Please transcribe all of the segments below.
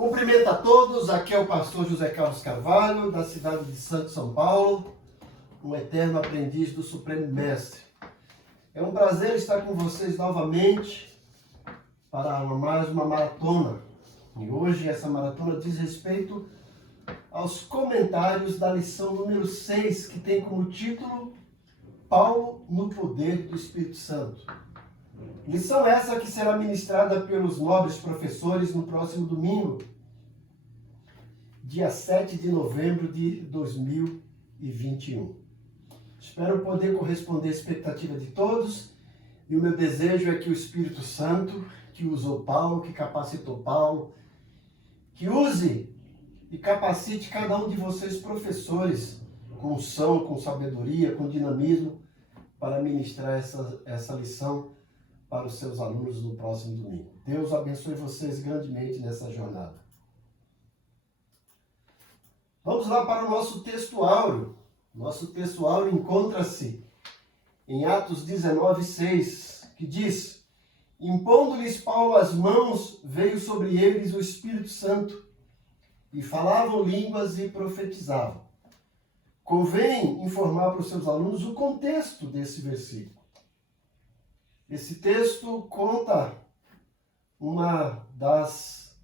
Cumprimento a todos, aqui é o pastor José Carlos Carvalho, da cidade de Santo São Paulo, um eterno aprendiz do Supremo Mestre. É um prazer estar com vocês novamente para mais uma maratona. E hoje essa maratona diz respeito aos comentários da lição número 6, que tem como título Paulo no poder do Espírito Santo. Lição essa que será ministrada pelos nobres professores no próximo domingo, dia 7 de novembro de 2021. Espero poder corresponder à expectativa de todos e o meu desejo é que o Espírito Santo, que usou Paulo, que capacitou Paulo, que use e capacite cada um de vocês, professores, com unção, com sabedoria, com dinamismo, para ministrar essa lição para os seus alunos no próximo domingo. Deus abençoe vocês grandemente nessa jornada. Vamos lá para o nosso texto áureo. Nosso texto áureo encontra-se em Atos 19:6, que diz: Impondo-lhes Paulo as mãos, veio sobre eles o Espírito Santo, e falavam línguas e profetizavam. Convém informar para os seus alunos o contexto desse versículo. Esse texto conta uma das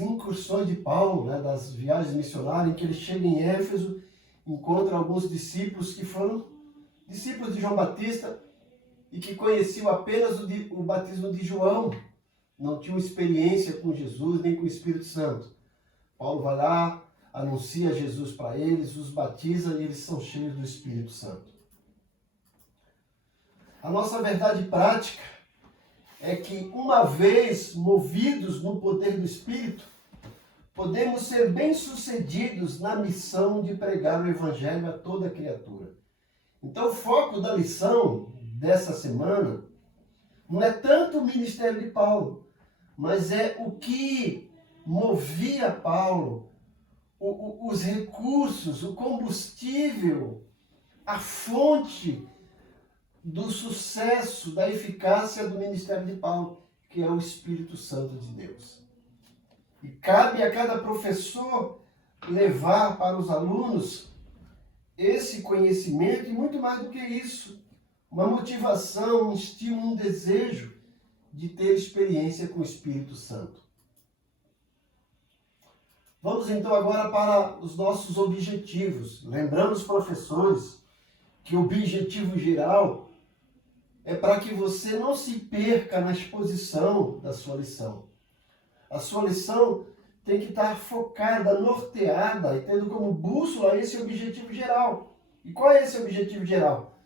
incursões de Paulo, das viagens missionárias, em que ele chega em Éfeso, encontra alguns discípulos que foram discípulos de João Batista e que conheciam apenas o batismo de João, não tinham experiência com Jesus nem com o Espírito Santo. Paulo vai lá, anuncia Jesus para eles, os batiza e eles são cheios do Espírito Santo. A nossa verdade prática é que, uma vez movidos no poder do Espírito, podemos ser bem-sucedidos na missão de pregar o Evangelho a toda criatura. Então, o foco da lição dessa semana não é tanto o ministério de Paulo, mas é o que movia Paulo, os recursos, o combustível, a fonte do sucesso, da eficácia do ministério de Paulo, que é o Espírito Santo de Deus. E cabe a cada professor levar para os alunos esse conhecimento e muito mais do que isso, uma motivação, um estímulo, um desejo de ter experiência com o Espírito Santo. Vamos então agora para os nossos objetivos. Lembrando os professores que o objetivo geral é para que você não se perca na exposição da sua lição. A sua lição tem que estar focada, norteada e tendo como bússola esse objetivo geral. E qual é esse objetivo geral?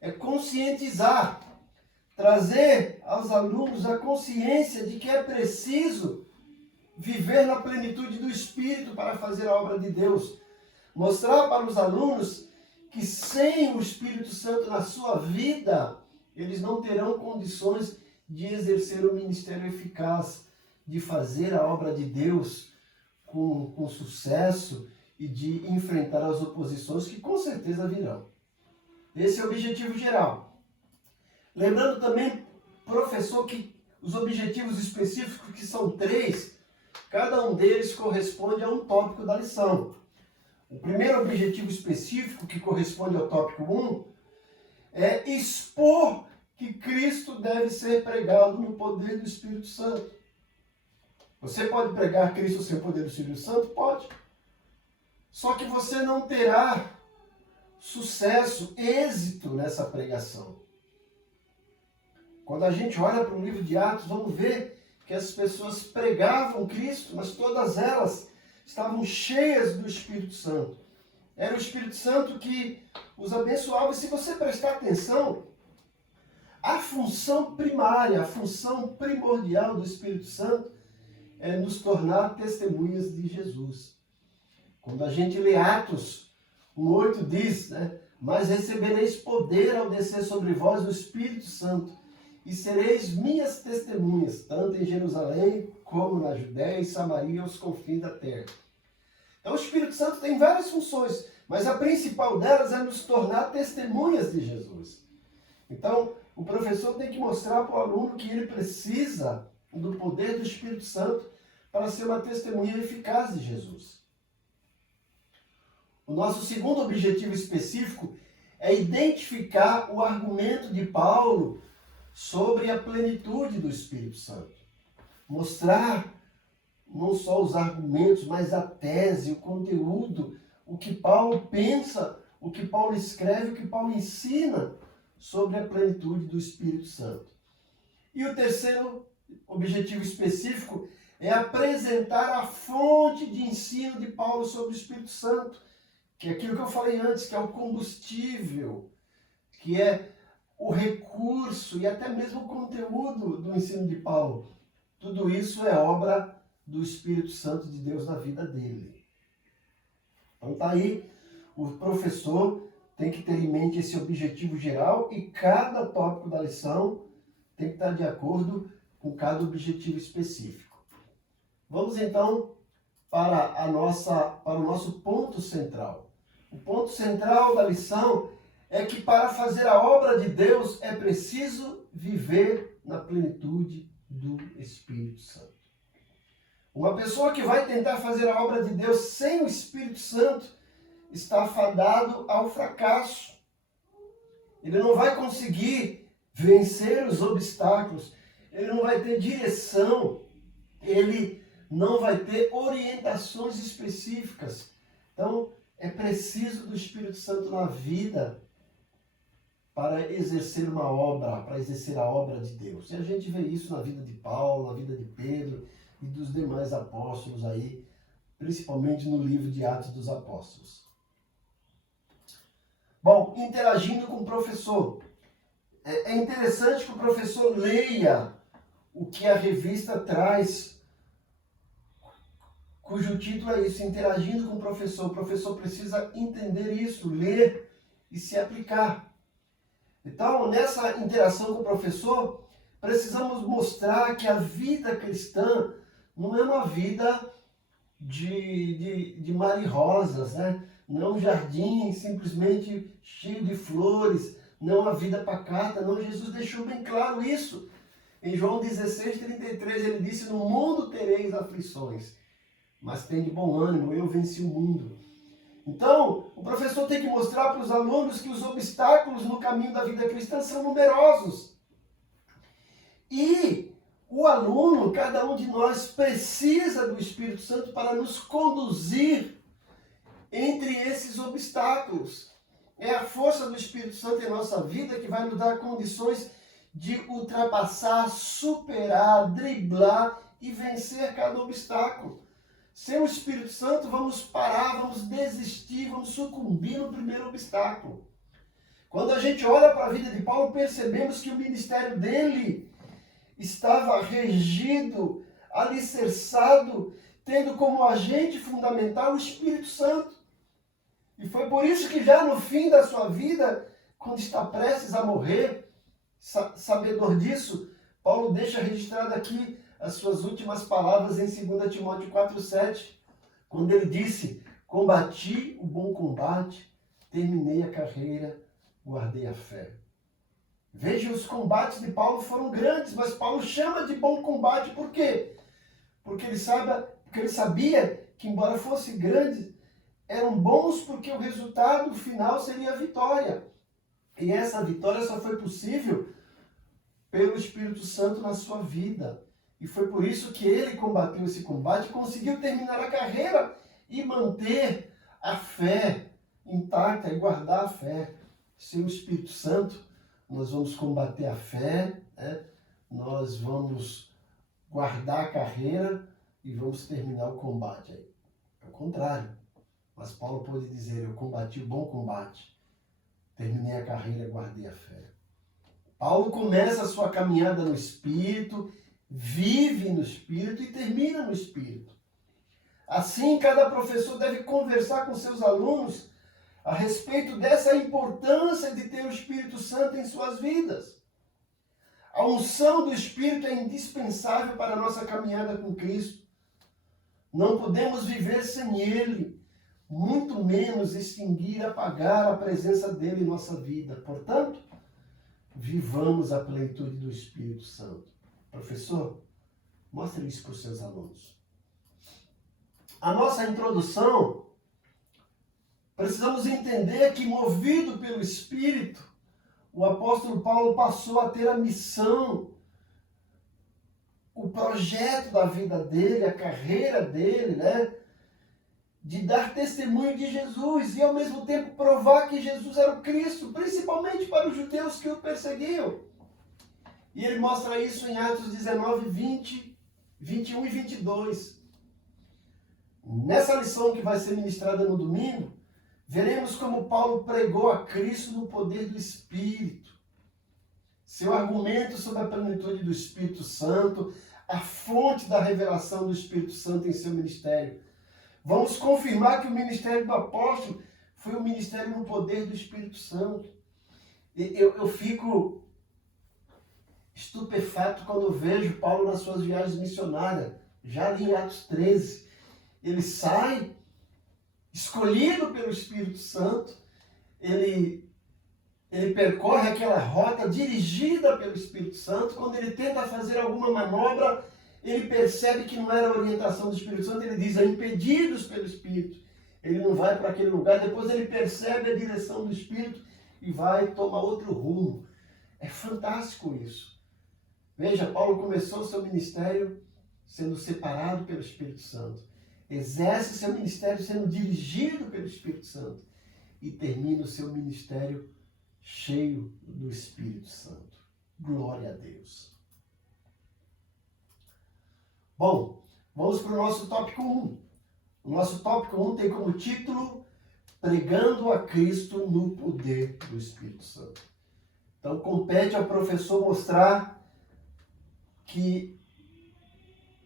É conscientizar, trazer aos alunos a consciência de que é preciso viver na plenitude do Espírito para fazer a obra de Deus. Mostrar para os alunos que sem o Espírito Santo na sua vida, eles não terão condições de exercer um ministério eficaz, de fazer a obra de Deus com sucesso e de enfrentar as oposições que com certeza virão. Esse é o objetivo geral. Lembrando também, professor, que os objetivos específicos, que são 3, cada um deles corresponde a um tópico da lição. O primeiro objetivo específico, que corresponde ao tópico 1, é expor que Cristo deve ser pregado no poder do Espírito Santo. Você pode pregar Cristo sem o poder do Espírito Santo? Pode. Só que você não terá sucesso, êxito nessa pregação. Quando a gente olha para o livro de Atos, vamos ver que as pessoas pregavam Cristo, mas todas elas estavam cheias do Espírito Santo. Era o Espírito Santo que os abençoava. E se você prestar atenção, a função primária, a função primordial do Espírito Santo é nos tornar testemunhas de Jesus. Quando a gente lê Atos 1:8 diz, mas recebereis poder ao descer sobre vós o Espírito Santo, e sereis minhas testemunhas, tanto em Jerusalém, como na Judéia e Samaria, aos confins da terra. Então o Espírito Santo tem várias funções, mas a principal delas é nos tornar testemunhas de Jesus. Então, o professor tem que mostrar para o aluno que ele precisa do poder do Espírito Santo para ser uma testemunha eficaz de Jesus. O nosso segundo objetivo específico é identificar o argumento de Paulo sobre a plenitude do Espírito Santo. Mostrar não só os argumentos, mas a tese, o conteúdo, o que Paulo pensa, o que Paulo escreve, o que Paulo ensina sobre a plenitude do Espírito Santo. E o terceiro objetivo específico é apresentar a fonte de ensino de Paulo sobre o Espírito Santo, que é aquilo que eu falei antes, que é o combustível, que é o recurso e até mesmo o conteúdo do ensino de Paulo. Tudo isso é obra do Espírito Santo de Deus na vida dele. Então tá aí, o professor tem que ter em mente esse objetivo geral e cada tópico da lição tem que estar de acordo com cada objetivo específico. Vamos então para o nosso ponto central. O ponto central da lição é que para fazer a obra de Deus é preciso viver na plenitude do Espírito Santo. Uma pessoa que vai tentar fazer a obra de Deus sem o Espírito Santo está fadado ao fracasso. Ele não vai conseguir vencer os obstáculos, ele não vai ter direção, ele não vai ter orientações específicas. Então, é preciso do Espírito Santo na vida para exercer uma obra, para exercer a obra de Deus. E a gente vê isso na vida de Paulo, na vida de Pedro e dos demais apóstolos aí, principalmente no livro de Atos dos Apóstolos. Bom, interagindo com o professor. É interessante que o professor leia o que a revista traz, cujo título é isso, interagindo com o professor. O professor precisa entender isso, ler e se aplicar. Então, nessa interação com o professor, precisamos mostrar que a vida cristã não é uma vida de mar e rosas, né? Não é um jardim simplesmente cheio de flores, não é uma vida pacata, não. Jesus deixou bem claro isso. Em João 16:33, ele disse: no mundo tereis aflições, mas tem de bom ânimo, eu venci o mundo. Então, o professor tem que mostrar para os alunos que os obstáculos no caminho da vida cristã são numerosos. E o aluno, cada um de nós, precisa do Espírito Santo para nos conduzir entre esses obstáculos. É a força do Espírito Santo em nossa vida que vai nos dar condições de ultrapassar, superar, driblar e vencer cada obstáculo. Sem o Espírito Santo, vamos parar, vamos desistir, vamos sucumbir no primeiro obstáculo. Quando a gente olha para a vida de Paulo, percebemos que o ministério dele estava regido, alicerçado, tendo como agente fundamental o Espírito Santo. E foi por isso que já no fim da sua vida, quando está prestes a morrer, sabedor disso, Paulo deixa registrado aqui as suas últimas palavras em 2 Timóteo 4,7, quando ele disse: combati o bom combate, terminei a carreira, guardei a fé. Veja, os combates de Paulo foram grandes, mas Paulo chama de bom combate. Por quê? Porque ele sabia que, embora fossem grandes, eram bons porque o resultado final seria a vitória. E essa vitória só foi possível pelo Espírito Santo na sua vida. E foi por isso que ele combateu esse combate, conseguiu terminar a carreira e manter a fé intacta e guardar a fé. Sem o Espírito Santo, nós vamos combater a fé, né? Nós vamos guardar a carreira e vamos terminar o combate. É o contrário. Mas Paulo pôde dizer: eu combati o bom combate, terminei a carreira e guardei a fé. Paulo começa a sua caminhada no Espírito, vive no Espírito e termina no Espírito. Assim, cada professor deve conversar com seus alunos a respeito dessa importância de ter o Espírito Santo em suas vidas. A unção do Espírito é indispensável para a nossa caminhada com Cristo. Não podemos viver sem Ele, muito menos extinguir, apagar a presença dele em nossa vida. Portanto, vivamos a plenitude do Espírito Santo. Professor, mostre isso para os seus alunos. a nossa introdução, precisamos entender que, movido pelo Espírito, o apóstolo Paulo passou a ter a missão, o projeto da vida dele, a carreira dele, né? De dar testemunho de Jesus e, ao mesmo tempo, provar que Jesus era o Cristo, principalmente para os judeus que o perseguiam. E ele mostra isso em Atos 19, 20, 21 e 22. Nessa lição que vai ser ministrada no domingo, veremos como Paulo pregou a Cristo no poder do Espírito. Seu argumento sobre a plenitude do Espírito Santo, a fonte da revelação do Espírito Santo em seu ministério. Vamos confirmar que o ministério do apóstolo foi um ministério no poder do Espírito Santo. Eu fico estupefato quando vejo Paulo nas suas viagens missionárias, já ali em Atos 13. Ele sai, escolhido pelo Espírito Santo, ele percorre aquela rota dirigida pelo Espírito Santo. Quando ele tenta fazer alguma manobra, ele percebe que não era a orientação do Espírito Santo, ele diz, impedidos pelo Espírito. Ele não vai para aquele lugar, depois ele percebe a direção do Espírito e vai tomar outro rumo. É fantástico isso. Veja, Paulo começou o seu ministério sendo separado pelo Espírito Santo. Exerce seu ministério sendo dirigido pelo Espírito Santo. E termina o seu ministério cheio do Espírito Santo. Glória a Deus. Bom, vamos para o nosso tópico 1. O nosso tópico 1 tem como título Pregando a Cristo no poder do Espírito Santo. Então, compete ao professor mostrar que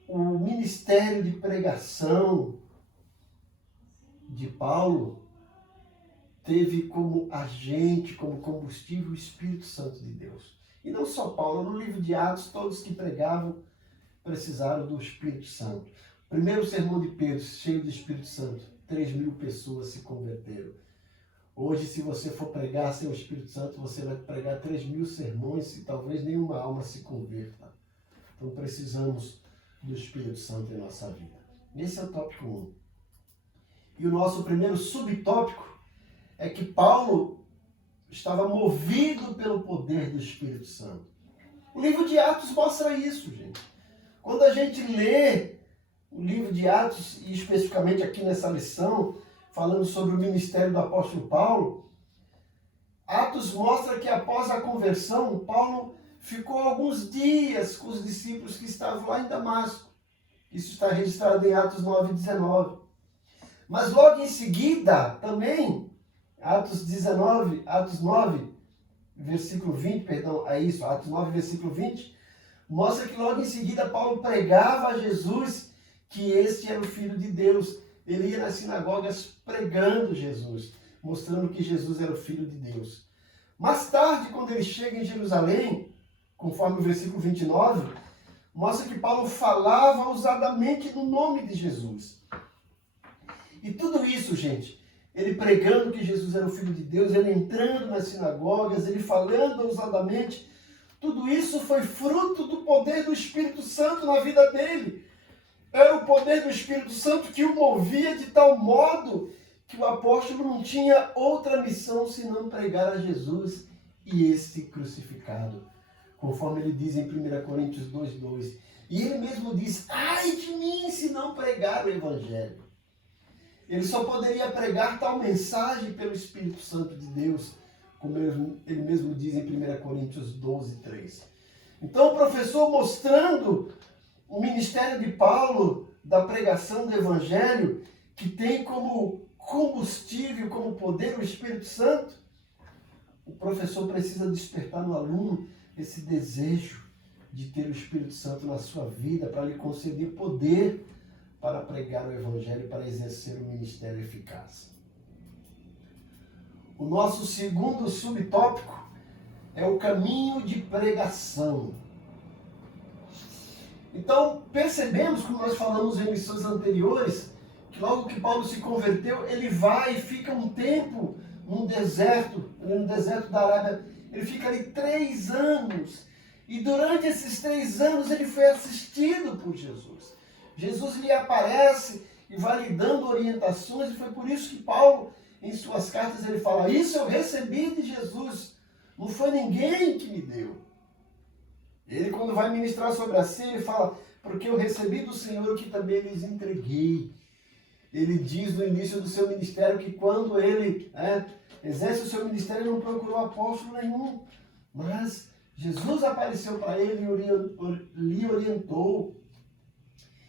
o ministério de pregação de Paulo teve como agente, como combustível, o Espírito Santo de Deus. E não só Paulo, no livro de Atos, todos que pregavam precisaram do Espírito Santo. O primeiro sermão de Pedro, cheio do Espírito Santo, 3.000 pessoas se converteram. Hoje, se você for pregar sem o Espírito Santo, você vai pregar 3.000 sermões e talvez nenhuma alma se converta. Então, precisamos do Espírito Santo em nossa vida. Esse é o tópico 1. E o nosso primeiro subtópico é que Paulo estava movido pelo poder do Espírito Santo. O livro de Atos mostra isso, gente. Quando a gente lê o livro de Atos, e especificamente aqui nessa lição, falando sobre o ministério do apóstolo Paulo, Atos mostra que após a conversão, Paulo ficou alguns dias com os discípulos que estavam lá em Damasco. Isso está registrado em Atos 9, 19. Mas logo em seguida, também, Atos 9, versículo 20, Atos 9, versículo 20, mostra que logo em seguida Paulo pregava a Jesus que este era o Filho de Deus. Ele ia nas sinagogas pregando Jesus, mostrando que Jesus era o Filho de Deus. Mais tarde, quando ele chega em Jerusalém, conforme o versículo 29, mostra que Paulo falava ousadamente no nome de Jesus. E tudo isso, gente, ele pregando que Jesus era o Filho de Deus, ele entrando nas sinagogas, ele falando ousadamente, tudo isso foi fruto do poder do Espírito Santo na vida dele. Era o poder do Espírito Santo que o movia de tal modo que o apóstolo não tinha outra missão senão pregar a Jesus e este crucificado. Conforme ele diz em 1 Coríntios 2:2. E ele mesmo diz, ai de mim se não pregar o Evangelho. Ele só poderia pregar tal mensagem pelo Espírito Santo de Deus, como ele mesmo diz em 1 Coríntios 12:3. Então o professor, mostrando o ministério de Paulo da pregação do Evangelho, que tem como combustível, como poder o Espírito Santo, o professor precisa despertar no aluno esse desejo de ter o Espírito Santo na sua vida, para lhe conceder poder para pregar o Evangelho, para exercer o ministério eficaz. O nosso segundo subtópico é o caminho de pregação. Então, percebemos, como nós falamos em lições anteriores, que logo que Paulo se converteu, ele vai e fica um tempo no deserto da Arábia. Ele fica ali 3 anos. E durante esses 3 anos ele foi assistido por Jesus. Jesus lhe aparece e vai lhe dando orientações, e foi por isso que Paulo, em suas cartas, ele fala, isso eu recebi de Jesus, não foi ninguém que me deu. Ele, quando vai ministrar sobre a ceia, ele fala, porque eu recebi do Senhor o que também lhes entreguei. Ele diz no início do seu ministério que quando ele exerce o seu ministério, ele não procurou apóstolo nenhum, mas Jesus apareceu para ele e lhe orientou.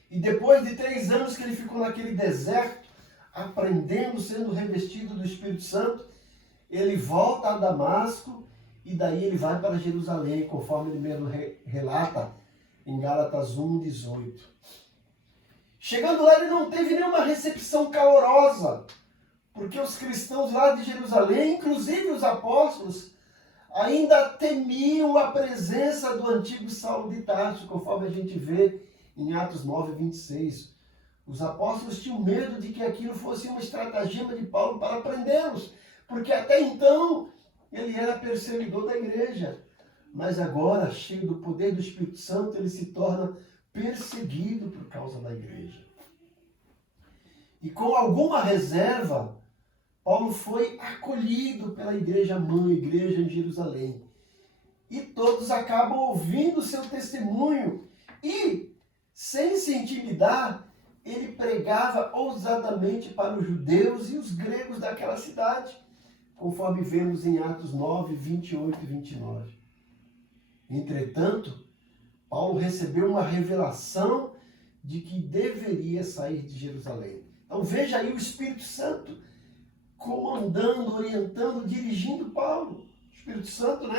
E depois de 3 anos que ele ficou naquele deserto, aprendendo, sendo revestido do Espírito Santo, ele volta a Damasco e daí ele vai para Jerusalém, conforme ele mesmo relata em Gálatas 1:18. Chegando lá, ele não teve nenhuma recepção calorosa, porque os cristãos lá de Jerusalém, inclusive os apóstolos, ainda temiam a presença do antigo Saulo de Tarso, conforme a gente vê em Atos 9:26. Os apóstolos tinham medo de que aquilo fosse uma estratagema de Paulo para prendê-los, porque até então ele era perseguidor da igreja. Mas agora, cheio do poder do Espírito Santo, ele se torna perseguido por causa da igreja. E com alguma reserva, Paulo foi acolhido pela igreja mãe, igreja em Jerusalém. E todos acabam ouvindo o seu testemunho. E, sem se intimidar, ele pregava ousadamente para os judeus e os gregos daquela cidade, conforme vemos em Atos 9:28 e 29. Entretanto, Paulo recebeu uma revelação de que deveria sair de Jerusalém. Então veja aí o Espírito Santo comandando, orientando, dirigindo Paulo. O Espírito Santo,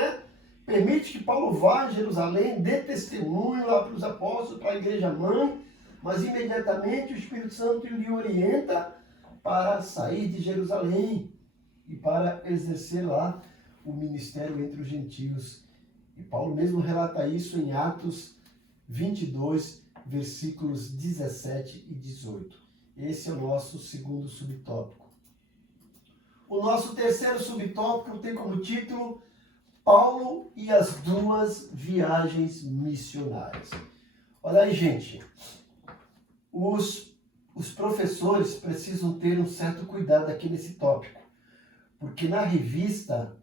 permite que Paulo vá a Jerusalém, dê testemunho lá para os apóstolos, para a igreja mãe, mas imediatamente o Espírito Santo lhe orienta para sair de Jerusalém e para exercer lá o ministério entre os gentios. E Paulo mesmo relata isso em Atos 22, versículos 17 e 18. Esse é o nosso segundo subtópico. O nosso terceiro subtópico tem como título Paulo e as 2 viagens missionárias. Olha aí, gente. Os professores precisam ter um certo cuidado aqui nesse tópico. Porque na revista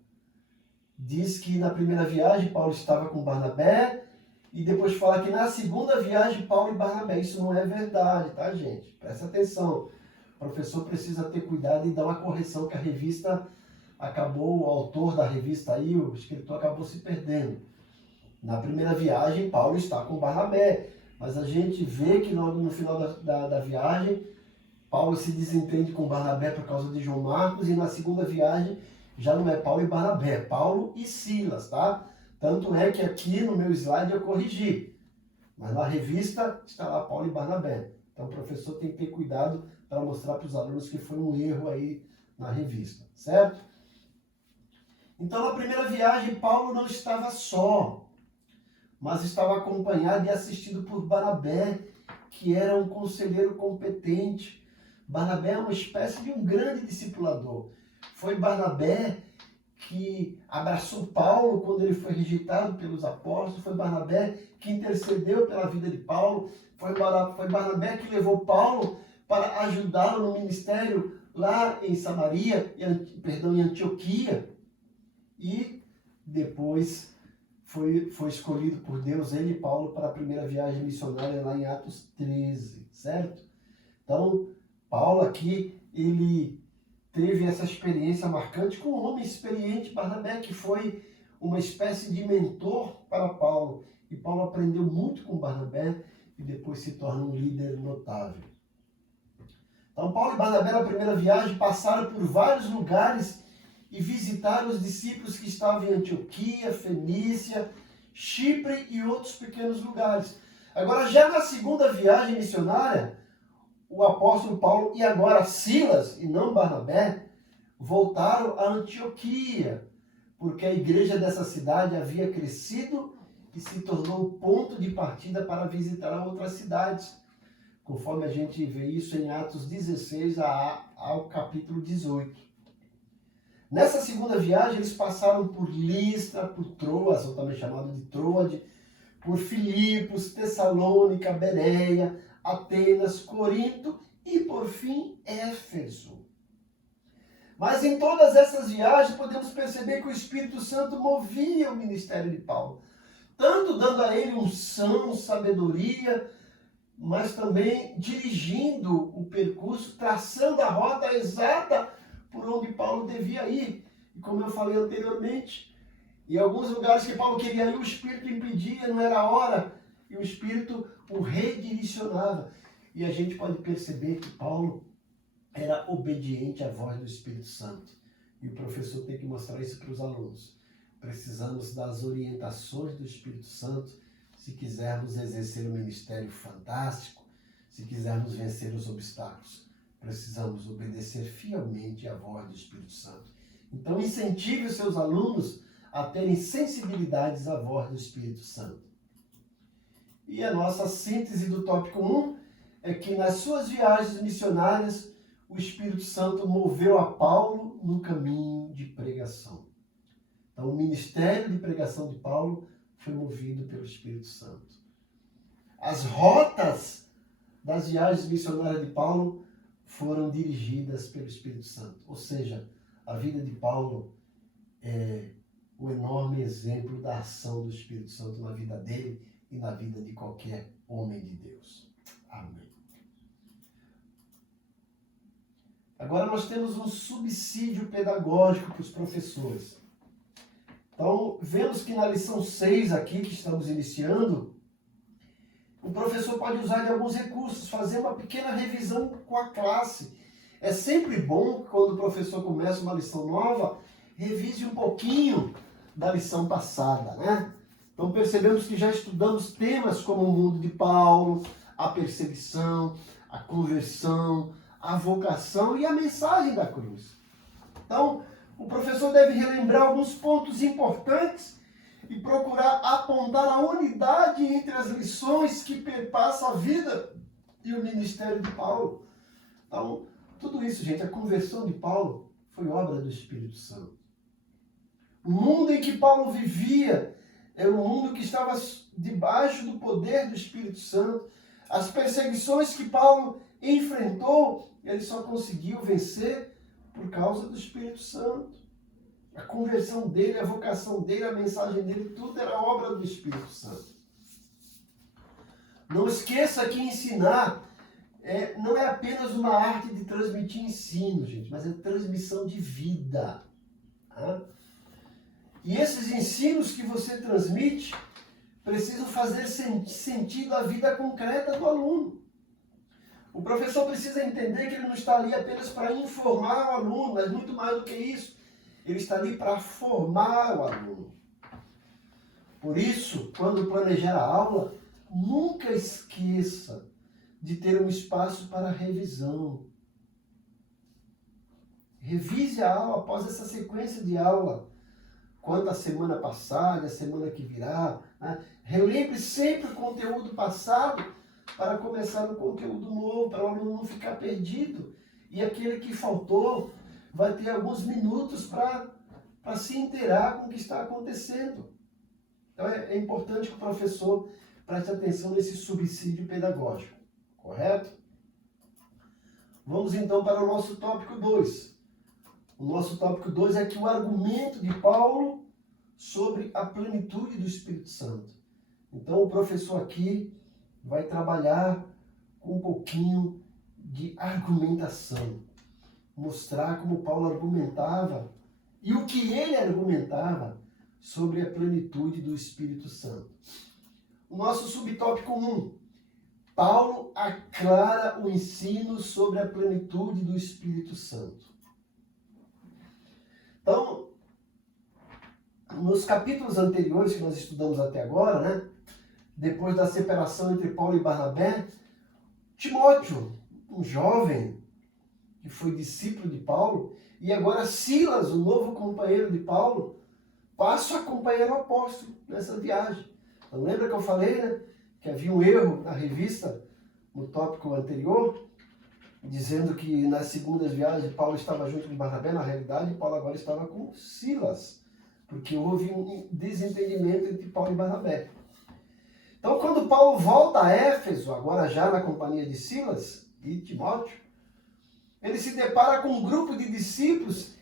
diz que na primeira viagem Paulo estava com Barnabé e depois fala que na segunda viagem Paulo e Barnabé. Isso não é verdade, tá, gente? Presta atenção. O professor precisa ter cuidado e dar uma correção, que a revista acabou, o autor da revista aí, o escritor, acabou se perdendo. Na primeira viagem Paulo está com Barnabé, mas a gente vê que no final da viagem Paulo se desentende com Barnabé por causa de João Marcos, e na segunda viagem já não é Paulo e Barnabé, é Paulo e Silas, tá? Tanto é que aqui no meu slide eu corrigi, mas na revista está lá Paulo e Barnabé. Então o professor tem que ter cuidado para mostrar para os alunos que foi um erro aí na revista, certo? Então na primeira viagem Paulo não estava só, mas estava acompanhado e assistido por Barnabé, que era um conselheiro competente. Barnabé é uma espécie de um grande discipulador. Foi Barnabé que abraçou Paulo quando ele foi rejeitado pelos apóstolos. Foi Barnabé que intercedeu pela vida de Paulo. Foi Barnabé que levou Paulo para ajudá-lo no ministério lá em Samaria, em Antioquia. E depois foi escolhido por Deus, ele e Paulo, para a primeira viagem missionária lá em Atos 13, certo? Então, Paulo aqui, ele teve essa experiência marcante com um homem experiente, Barnabé, que foi uma espécie de mentor para Paulo. E Paulo aprendeu muito com Barnabé e depois se torna um líder notável. Então, Paulo e Barnabé, na primeira viagem, passaram por vários lugares e visitaram os discípulos que estavam em Antioquia, Fenícia, Chipre e outros pequenos lugares. Agora, já na segunda viagem missionária, o apóstolo Paulo e agora Silas, e não Barnabé, voltaram a Antioquia, porque a igreja dessa cidade havia crescido e se tornou ponto de partida para visitar outras cidades, conforme a gente vê isso em Atos 16 ao capítulo 18. Nessa segunda viagem, eles passaram por Listra, por Troas, ou também chamado de Troade, por Filipos, Tessalônica, Bereia, Atenas, Corinto e, por fim, Éfeso. Mas em todas essas viagens podemos perceber que o Espírito Santo movia o ministério de Paulo, tanto dando a ele unção, sabedoria, mas também dirigindo o percurso, traçando a rota exata por onde Paulo devia ir. E como eu falei anteriormente, em alguns lugares que Paulo queria ir, o Espírito impedia, não era a hora, e o Espírito o redirecionava. E a gente pode perceber que Paulo era obediente à voz do Espírito Santo. E o professor tem que mostrar isso para os alunos. Precisamos das orientações do Espírito Santo se quisermos exercer um ministério fantástico, se quisermos vencer os obstáculos. Precisamos obedecer fielmente à voz do Espírito Santo. Então, incentive os seus alunos a terem sensibilidades à voz do Espírito Santo. E a nossa síntese do tópico 1 é que nas suas viagens missionárias, o Espírito Santo moveu a Paulo no caminho de pregação. Então, o ministério de pregação de Paulo foi movido pelo Espírito Santo. As rotas das viagens missionárias de Paulo foram dirigidas pelo Espírito Santo. Ou seja, a vida de Paulo é um enorme exemplo da ação do Espírito Santo na vida dele e na vida de qualquer homem de Deus. Amém. Agora nós temos um subsídio pedagógico para os professores. Então, vemos que na lição 6 aqui, que estamos iniciando, o professor pode usar de alguns recursos, fazer uma pequena revisão com a classe. É sempre bom que quando o professor começa uma lição nova, revise um pouquinho da lição passada, né? Então percebemos que já estudamos temas como o mundo de Paulo, a perseguição, a conversão, a vocação e a mensagem da cruz. Então, o professor deve relembrar alguns pontos importantes e procurar apontar a unidade entre as lições que perpassam a vida e o ministério de Paulo. Então, tudo isso, gente, a conversão de Paulo foi obra do Espírito Santo. O mundo em que Paulo vivia era um mundo que estava debaixo do poder do Espírito Santo. As perseguições que Paulo enfrentou, ele só conseguiu vencer por causa do Espírito Santo. A conversão dele, a vocação dele, a mensagem dele, tudo era obra do Espírito Santo. Não esqueça que ensinar não é apenas uma arte de transmitir ensino, gente, mas é transmissão de vida. Tá? E esses ensinos que você transmite precisam fazer sentido à vida concreta do aluno. O professor precisa entender que ele não está ali apenas para informar o aluno, mas muito mais do que isso. Ele está ali para formar o aluno. Por isso, quando planejar a aula, nunca esqueça de ter um espaço para revisão. Revise a aula após essa sequência de aula. Quanto a semana passada, a semana que virá. Né? Relembre sempre o conteúdo passado para começar um conteúdo novo, para o aluno não ficar perdido. E aquele que faltou vai ter alguns minutos para se inteirar com o que está acontecendo. Então é importante que o professor preste atenção nesse subsídio pedagógico, correto? Vamos então para o nosso tópico 2. O nosso tópico 2 é que o argumento de Paulo sobre a plenitude do Espírito Santo. Então o professor aqui vai trabalhar com um pouquinho de argumentação. Mostrar como Paulo argumentava e o que ele argumentava sobre a plenitude do Espírito Santo. O nosso subtópico 1. Paulo aclara o ensino sobre a plenitude do Espírito Santo. Então, nos capítulos anteriores que nós estudamos até agora, né, depois da separação entre Paulo e Barnabé, Timóteo, um jovem que foi discípulo de Paulo, e agora Silas, o novo companheiro de Paulo, passa a acompanhar o apóstolo nessa viagem. Então, lembra que eu falei, né, que havia um erro na revista, no tópico anterior, dizendo que nas segundas viagens Paulo estava junto com Barnabé. Na realidade, Paulo agora estava com Silas, porque houve um desentendimento entre Paulo e Barnabé. Então, quando Paulo volta a Éfeso, agora já na companhia de Silas, e Timóteo, ele se depara com um grupo de discípulos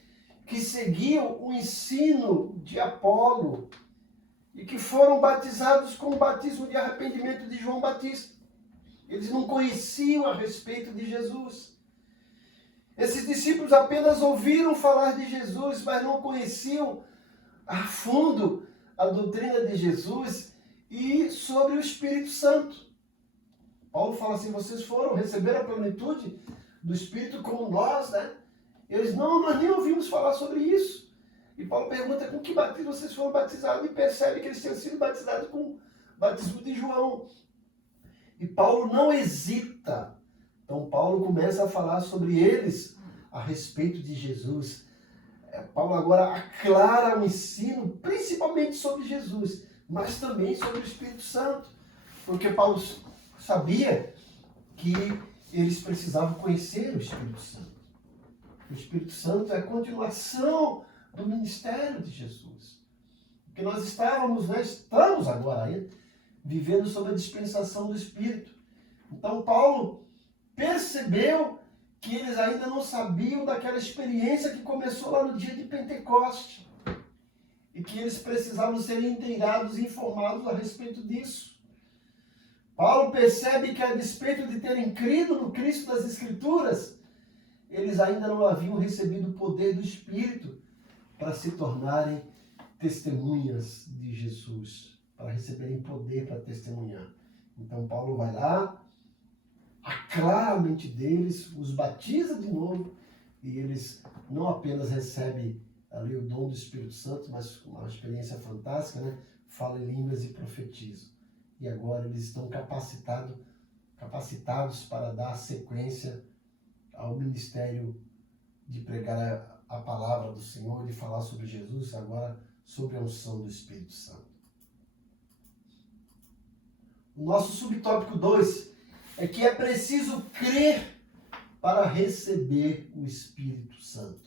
que seguiam o ensino de Apolo e que foram batizados com o batismo de arrependimento de João Batista. Eles não conheciam a respeito de Jesus. Esses discípulos apenas ouviram falar de Jesus, mas não conheciam a fundo a doutrina de Jesus e sobre o Espírito Santo. Paulo fala assim, vocês receberam a plenitude do Espírito como nós, né? Eles, não, nós nem ouvimos falar sobre isso. E Paulo pergunta com que batismo vocês foram batizados e percebe que eles tinham sido batizados com o batismo de João. E Paulo não hesita. Então Paulo começa a falar sobre eles a respeito de Jesus. Paulo agora aclara o ensino principalmente sobre Jesus, mas também sobre o Espírito Santo. Porque Paulo sabia que eles precisavam conhecer o Espírito Santo. O Espírito Santo é a continuação do ministério de Jesus. Porque nós estamos agora ainda, vivendo sob a dispensação do Espírito. Então Paulo percebeu que eles ainda não sabiam daquela experiência que começou lá no dia de Pentecoste. E que eles precisavam ser inteirados e informados a respeito disso. Paulo percebe que, a despeito de terem crido no Cristo das Escrituras, eles ainda não haviam recebido o poder do Espírito para se tornarem testemunhas de Jesus, para receberem poder para testemunhar. Então Paulo vai lá, aclara a mente deles, os batiza de novo, e eles não apenas recebem ali o dom do Espírito Santo, mas uma experiência fantástica, né? Falam em línguas e profetizam. E agora eles estão capacitados para dar sequência ao ministério de pregar a palavra do Senhor, de falar sobre Jesus, agora sobre a unção do Espírito Santo. O nosso subtópico 2 é que é preciso crer para receber o Espírito Santo.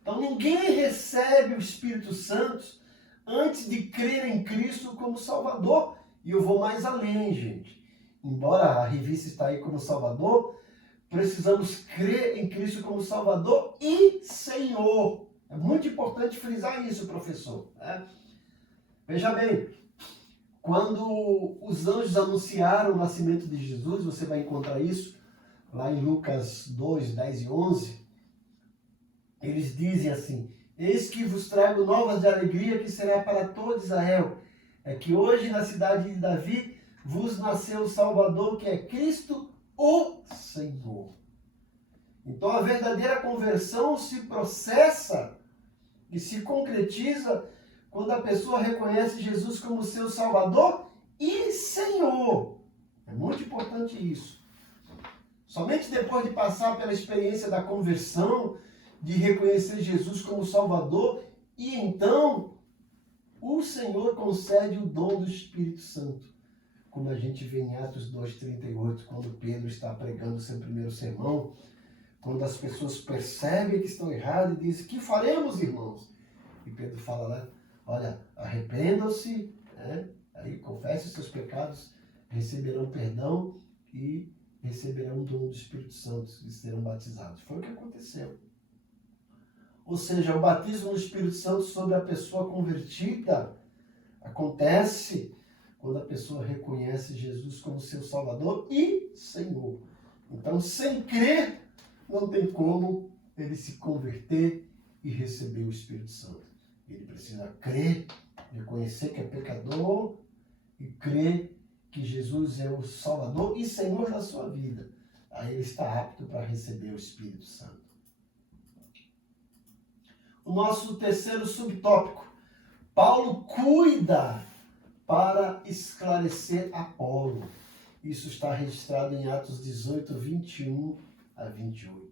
Então ninguém recebe o Espírito Santo antes de crer em Cristo como Salvador. E eu vou mais além, gente. Embora a revista está aí como Salvador, precisamos crer em Cristo como Salvador e Senhor. É muito importante frisar isso, professor. Né? Veja bem, quando os anjos anunciaram o nascimento de Jesus, você vai encontrar isso lá em Lucas 2, 10 e 11. Eles dizem assim: eis que vos trago novas de alegria que será para todo Israel. É que hoje na cidade de Davi vos nasceu o Salvador, que é Cristo o Senhor. Então a verdadeira conversão se processa e se concretiza quando a pessoa reconhece Jesus como seu Salvador e Senhor. É muito importante isso. Somente depois de passar pela experiência da conversão, de reconhecer Jesus como Salvador, e então o Senhor concede o dom do Espírito Santo. Como a gente vê em Atos 2,38, quando Pedro está pregando o seu primeiro sermão, quando as pessoas percebem que estão erradas e dizem: que faremos, irmãos? E Pedro fala lá: olha, arrependam-se, né? Aí confessem os seus pecados, receberão perdão e receberão o dom do Espírito Santo e serão batizados. Foi o que aconteceu. Ou seja, o batismo no Espírito Santo sobre a pessoa convertida acontece quando a pessoa reconhece Jesus como seu Salvador e Senhor. Então, sem crer, não tem como ele se converter e receber o Espírito Santo. Ele precisa crer, reconhecer que é pecador e crer que Jesus é o Salvador e Senhor da sua vida. Aí ele está apto para receber o Espírito Santo. O nosso terceiro subtópico: Paulo cuida para esclarecer Apolo. Isso está registrado em Atos 18, 21 a 28.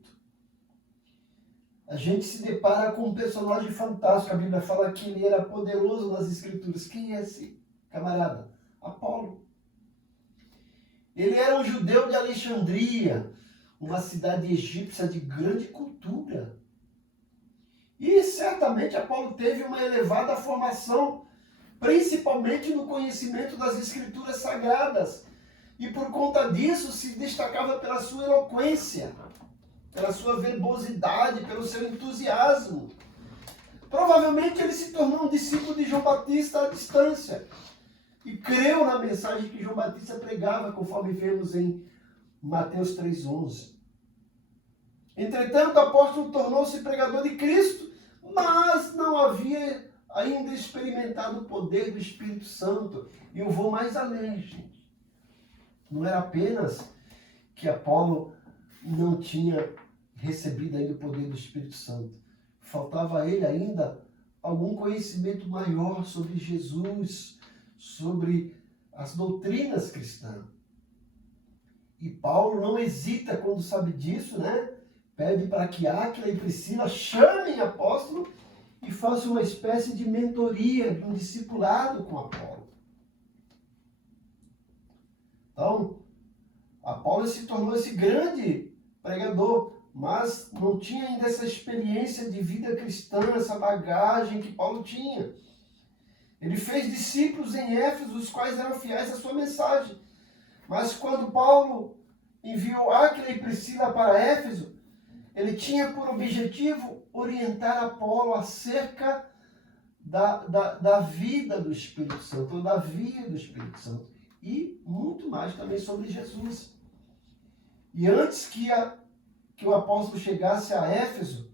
A gente se depara com um personagem fantástico. A Bíblia fala que ele era poderoso nas Escrituras. Quem é esse camarada? Apolo. Ele era um judeu de Alexandria, uma cidade egípcia de grande cultura. E certamente Apolo teve uma elevada formação, principalmente no conhecimento das Escrituras Sagradas, e por conta disso se destacava pela sua eloquência, pela sua verbosidade, pelo seu entusiasmo. Provavelmente ele se tornou um discípulo de João Batista à distância e creu na mensagem que João Batista pregava, conforme vemos em Mateus 3,11. Entretanto, o apóstolo tornou-se pregador de Cristo, mas não havia ainda experimentado o poder do Espírito Santo. E eu vou mais além, gente. Não era apenas que Apolo não tinha recebido ainda o poder do Espírito Santo. Faltava a ele ainda algum conhecimento maior sobre Jesus, sobre as doutrinas cristãs. E Paulo não hesita quando sabe disso, né? Pede para que Áquila e Priscila chamem apóstolo e façam uma espécie de mentoria, de um discipulado com Apolo. Então, Apolo se tornou esse grande pregador, mas não tinha ainda essa experiência de vida cristã, essa bagagem que Paulo tinha. Ele fez discípulos em Éfeso, os quais eram fiéis à sua mensagem. Mas quando Paulo enviou Áquila e Priscila para Éfeso, ele tinha por objetivo orientar Apolo acerca da vida do Espírito Santo, ou da via do Espírito Santo, e muito mais também sobre Jesus. E antes que o apóstolo chegasse a Éfeso,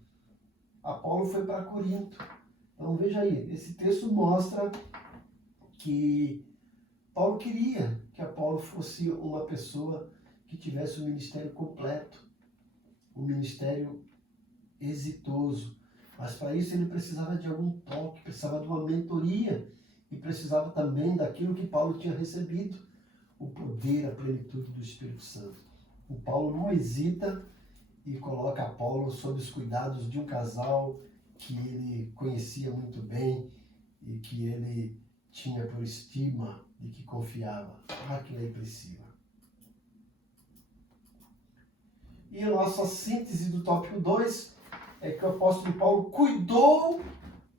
Apolo foi para Corinto. Então veja aí, esse texto mostra que Paulo queria que Apolo fosse uma pessoa que tivesse um ministério completo, um ministério exitoso. Mas para isso ele precisava de algum toque, precisava de uma mentoria e precisava também daquilo que Paulo tinha recebido, o poder, a plenitude do Espírito Santo. O Paulo não hesita e coloca Apolo sob os cuidados de um casal que ele conhecia muito bem e que ele tinha por estima e que confiava, Áquila e Priscila. E a nossa síntese do tópico 2 é que o apóstolo Paulo cuidou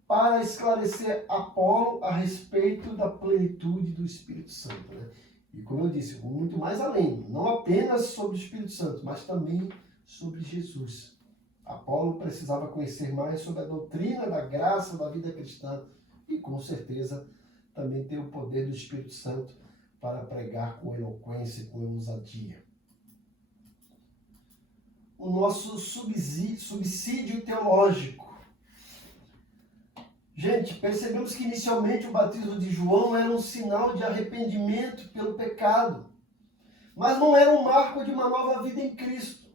para esclarecer Apolo a respeito da plenitude do Espírito Santo, né? E como eu disse, muito mais além, não apenas sobre o Espírito Santo, mas também sobre Jesus. Apolo precisava conhecer mais sobre a doutrina da graça da vida cristã e, com certeza, também ter o poder do Espírito Santo para pregar com eloquência e com ousadia. O nosso subsídio teológico. Gente, percebemos que inicialmente o batismo de João era um sinal de arrependimento pelo pecado, mas não era um marco de uma nova vida em Cristo.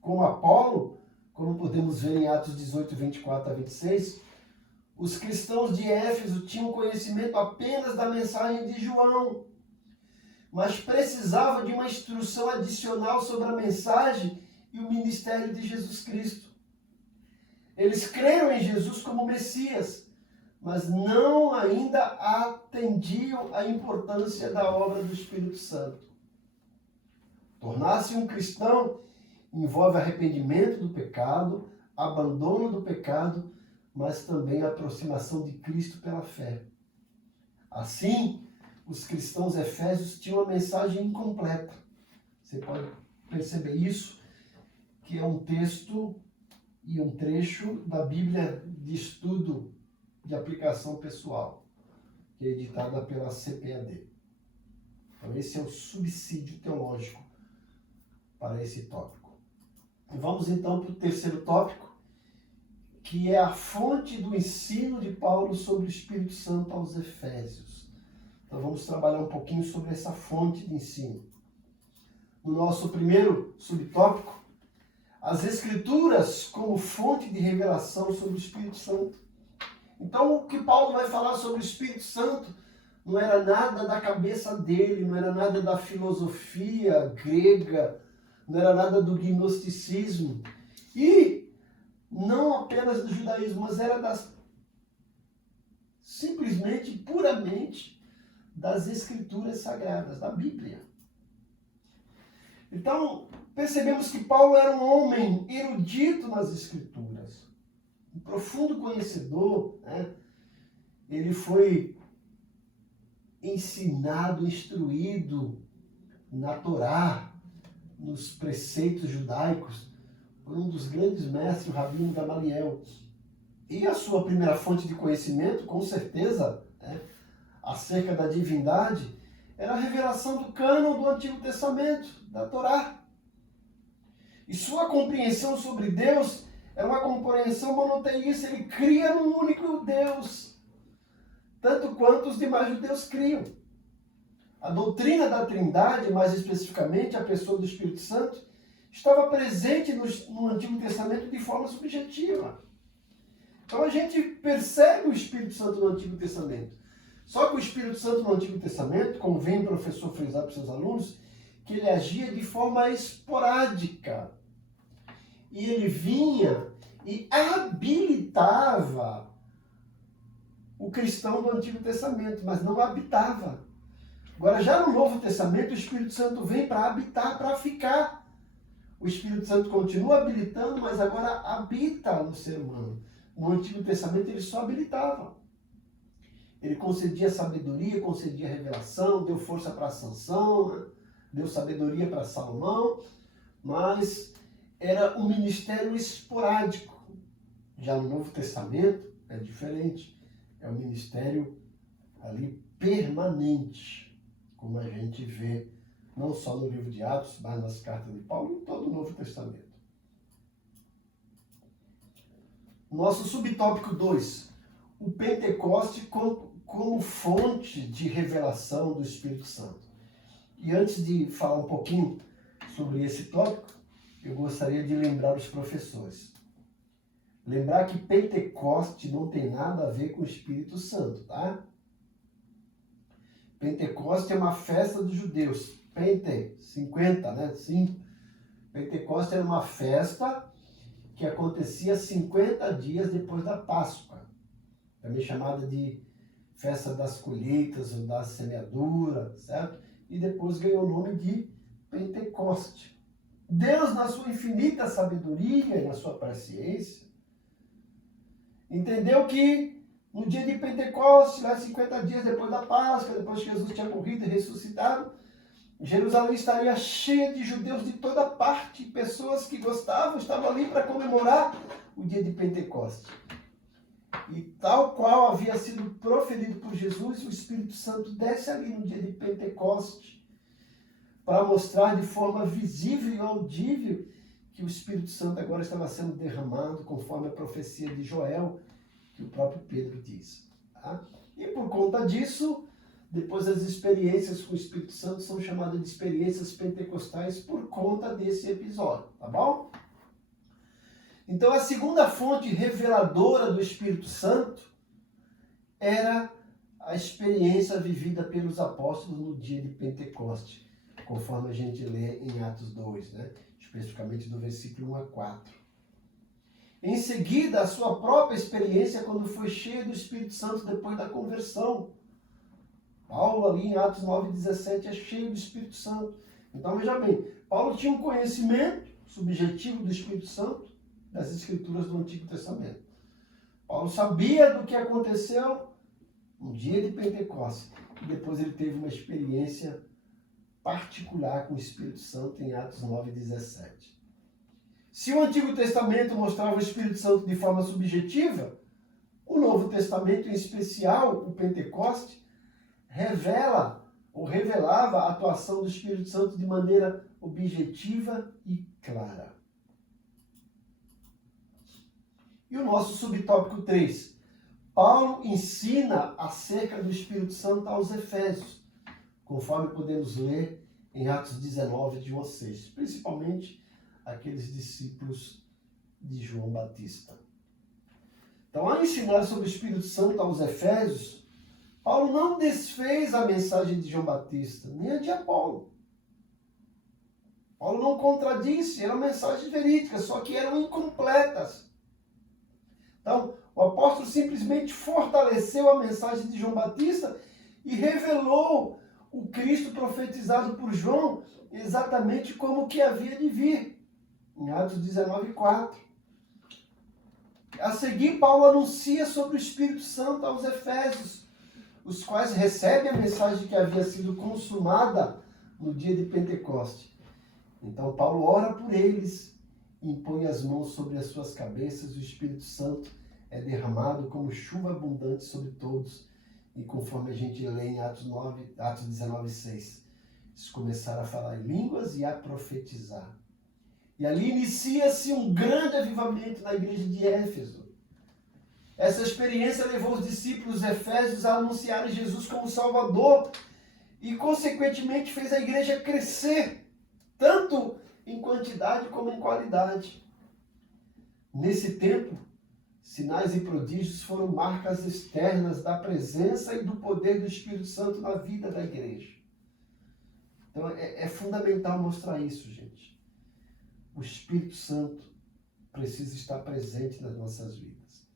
Como Apolo, como podemos ver em Atos 18, 24 a 26, os cristãos de Éfeso tinham conhecimento apenas da mensagem de João, mas precisavam de uma instrução adicional sobre a mensagem e o ministério de Jesus Cristo. Eles creram em Jesus como Messias, mas não ainda atendiam à importância da obra do Espírito Santo. Tornar-se um cristão envolve arrependimento do pecado, abandono do pecado, mas também a aproximação de Cristo pela fé. Assim, os cristãos efésios tinham uma mensagem incompleta. Você pode perceber isso, que é um texto e um trecho da Bíblia de estudo de aplicação pessoal, que é editada pela CPAD. Então esse é o subsídio teológico para esse tópico. E vamos então para o terceiro tópico, que é a fonte do ensino de Paulo sobre o Espírito Santo aos Efésios. Então vamos trabalhar um pouquinho sobre essa fonte de ensino. No nosso primeiro subtópico, as Escrituras como fonte de revelação sobre o Espírito Santo. Então, o que Paulo vai falar sobre o Espírito Santo não era nada da cabeça dele, não era nada da filosofia grega, não era nada do gnosticismo. E não apenas do judaísmo, mas era simplesmente, puramente, das Escrituras Sagradas, da Bíblia. Então, percebemos que Paulo era um homem erudito nas Escrituras, um profundo conhecedor, né? Ele foi ensinado, instruído na Torá, nos preceitos judaicos, por um dos grandes mestres, o Rabino Gamaliel. E a sua primeira fonte de conhecimento, com certeza, acerca da divindade, era a revelação do cânon do Antigo Testamento, da Torá. E sua compreensão sobre Deus é uma compreensão monoteísta. Ele cria num único Deus, tanto quanto os demais judeus criam. A doutrina da Trindade, mais especificamente a pessoa do Espírito Santo, estava presente no Antigo Testamento de forma subjetiva. Então a gente percebe o Espírito Santo no Antigo Testamento. Só que o Espírito Santo no Antigo Testamento, convém o professor frisar para os seus alunos, que ele agia de forma esporádica. E ele vinha e habilitava o cristão do Antigo Testamento, mas não habitava. Agora, já no Novo Testamento, o Espírito Santo vem para habitar, para ficar. O Espírito Santo continua habilitando, mas agora habita no ser humano. No Antigo Testamento, ele só habilitava. Ele concedia sabedoria, concedia revelação, deu força para Sansão, deu sabedoria para Salomão, mas era um ministério esporádico. Já no Novo Testamento é diferente. É um ministério ali permanente, como a gente vê não só no livro de Atos, mas nas cartas de Paulo e em todo o Novo Testamento. Nosso subtópico 2, o Pentecoste como fonte de revelação do Espírito Santo. E antes de falar um pouquinho sobre esse tópico, eu gostaria de lembrar os professores. Lembrar que Pentecoste não tem nada a ver com o Espírito Santo, tá? Pentecoste é uma festa dos judeus. Pente, 50, né? 5. Pentecoste era uma festa que acontecia 50 dias depois da Páscoa. Também chamada de festa das colheitas ou da semeadura, certo? E depois ganhou o nome de Pentecoste. Deus, na sua infinita sabedoria e na sua presciência, entendeu que no dia de Pentecostes, lá 50 dias depois da Páscoa, depois que Jesus tinha morrido e ressuscitado, Jerusalém estaria cheia de judeus de toda parte, pessoas que gostavam, estavam ali para comemorar o dia de Pentecostes. E tal qual havia sido proferido por Jesus, o Espírito Santo desce ali no dia de Pentecostes para mostrar de forma visível e audível que o Espírito Santo agora estava sendo derramado conforme a profecia de Joel, que o próprio Pedro diz. Tá? E por conta disso, depois as experiências com o Espírito Santo são chamadas de experiências pentecostais por conta desse episódio, tá bom? Então a segunda fonte reveladora do Espírito Santo era a experiência vivida pelos apóstolos no dia de Pentecostes, conforme a gente lê em Atos 2, né? Especificamente do versículo 1 a 4. Em seguida, a sua própria experiência quando foi cheio do Espírito Santo depois da conversão. Paulo ali em Atos 9:17 é cheio do Espírito Santo. Então veja bem, Paulo tinha um conhecimento subjetivo do Espírito Santo das Escrituras do Antigo Testamento. Paulo sabia do que aconteceu no dia de Pentecostes. E depois ele teve uma experiência particular com o Espírito Santo em Atos 9:17. Se o Antigo Testamento mostrava o Espírito Santo de forma subjetiva, o Novo Testamento, em especial o Pentecoste, revelava a atuação do Espírito Santo de maneira objetiva e clara. E o nosso subtópico 3. Paulo ensina acerca do Espírito Santo aos Efésios, conforme podemos ler em Atos 19, de 1 a 6, principalmente aqueles discípulos de João Batista. Então, ao ensinar sobre o Espírito Santo aos Efésios, Paulo não desfez a mensagem de João Batista, nem a de Apolo. Paulo não contradisse, eram mensagens verídicas, só que eram incompletas. Então, o apóstolo simplesmente fortaleceu a mensagem de João Batista e revelou o Cristo profetizado por João exatamente como que havia de vir, em Atos 19:4. A seguir, Paulo anuncia sobre o Espírito Santo aos Efésios, os quais recebem a mensagem que havia sido consumada no dia de Pentecoste. Então Paulo ora por eles, impõe as mãos sobre as suas cabeças, e o Espírito Santo é derramado como chuva abundante sobre todos. E conforme a gente lê em Atos 19:6, eles começaram a falar em línguas e a profetizar. E ali inicia-se um grande avivamento na igreja de Éfeso. Essa experiência levou os discípulos efésios a anunciarem Jesus como Salvador e, consequentemente, fez a igreja crescer, tanto em quantidade como em qualidade. Nesse tempo, sinais e prodígios foram marcas externas da presença e do poder do Espírito Santo na vida da igreja. Então é fundamental mostrar isso, gente. O Espírito Santo precisa estar presente nas nossas vidas.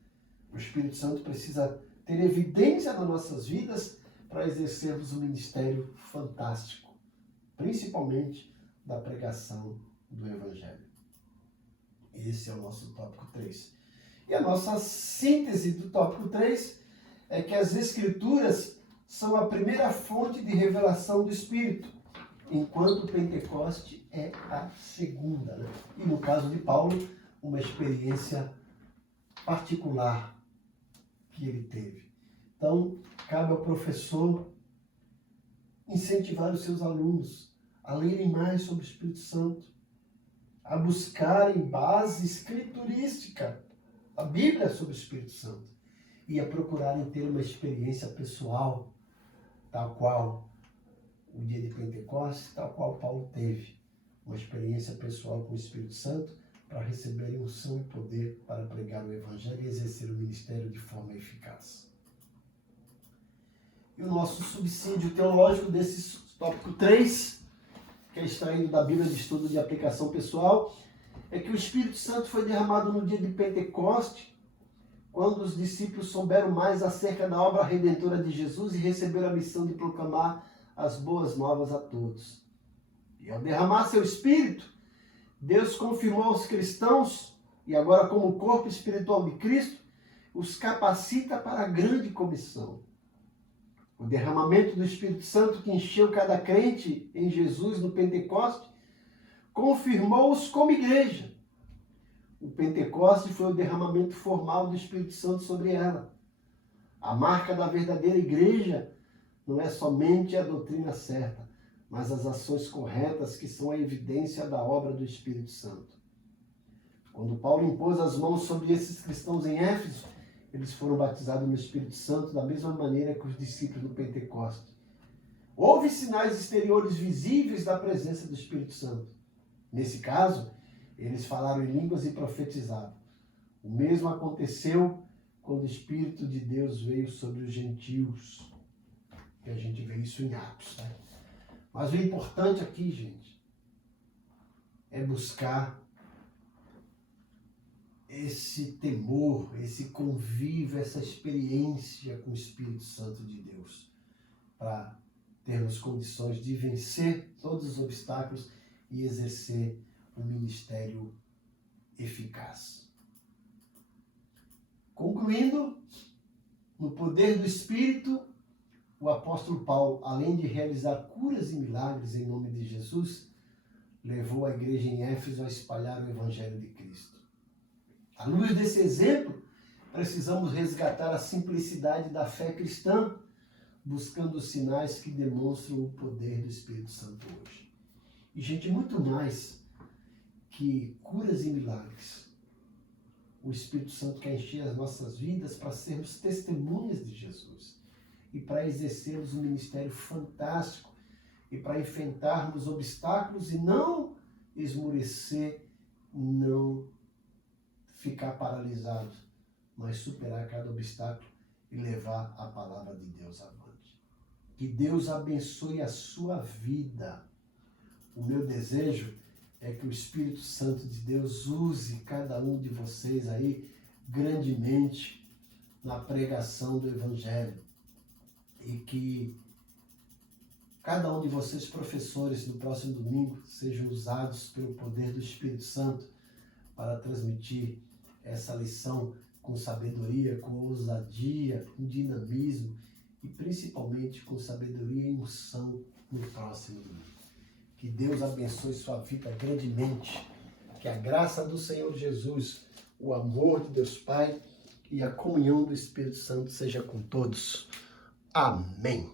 O Espírito Santo precisa ter evidência nas nossas vidas para exercermos um ministério fantástico, principalmente da pregação do Evangelho. Esse é o nosso tópico 3. E a nossa síntese do tópico 3 é que as Escrituras são a primeira fonte de revelação do Espírito, enquanto o Pentecoste é a segunda, né? E no caso de Paulo, uma experiência particular que ele teve. Então, cabe ao professor incentivar os seus alunos a lerem mais sobre o Espírito Santo, a buscarem base escriturística, a Bíblia sobre o Espírito Santo, e a procurarem ter uma experiência pessoal, tal qual o dia de Pentecostes, tal qual Paulo teve, uma experiência pessoal com o Espírito Santo, para receberem unção e poder para pregar o Evangelho e exercer o ministério de forma eficaz. E o nosso subsídio teológico desse tópico 3, que é extraído da Bíblia de Estudo de Aplicação Pessoal, é que o Espírito Santo foi derramado no dia de Pentecoste, quando os discípulos souberam mais acerca da obra redentora de Jesus e receberam a missão de proclamar as boas novas a todos. E ao derramar seu Espírito, Deus confirmou aos cristãos, e agora como corpo espiritual de Cristo, os capacita para a grande comissão. O derramamento do Espírito Santo que encheu cada crente em Jesus no Pentecoste, confirmou-os como igreja. O Pentecoste foi o derramamento formal do Espírito Santo sobre ela. A marca da verdadeira igreja não é somente a doutrina certa, mas as ações corretas que são a evidência da obra do Espírito Santo. Quando Paulo impôs as mãos sobre esses cristãos em Éfeso, eles foram batizados no Espírito Santo da mesma maneira que os discípulos do Pentecoste. Houve sinais exteriores visíveis da presença do Espírito Santo. Nesse caso, eles falaram em línguas e profetizaram. O mesmo aconteceu quando o Espírito de Deus veio sobre os gentios. E a gente vê isso em Atos, né? Mas o importante aqui, gente, é buscar esse temor, esse convívio, essa experiência com o Espírito Santo de Deus, para termos condições de vencer todos os obstáculos e exercer um ministério eficaz. Concluindo, no poder do Espírito, o apóstolo Paulo, além de realizar curas e milagres em nome de Jesus, levou a igreja em Éfeso a espalhar o Evangelho de Cristo. À luz desse exemplo, precisamos resgatar a simplicidade da fé cristã, buscando os sinais que demonstram o poder do Espírito Santo hoje. E, gente, muito mais que curas e milagres. O Espírito Santo quer encher as nossas vidas para sermos testemunhas de Jesus e para exercermos um ministério fantástico e para enfrentarmos obstáculos e não esmorecer, não ficar paralisado, mas superar cada obstáculo e levar a palavra de Deus avante. Que Deus abençoe a sua vida. O meu desejo é que o Espírito Santo de Deus use cada um de vocês aí grandemente na pregação do Evangelho. E que cada um de vocês, professores, no próximo domingo, sejam usados pelo poder do Espírito Santo para transmitir essa lição com sabedoria, com ousadia, com dinamismo e principalmente com sabedoria e unção no próximo domingo. Que Deus abençoe sua vida grandemente. Que a graça do Senhor Jesus, o amor de Deus Pai e a comunhão do Espírito Santo seja com todos. Amém.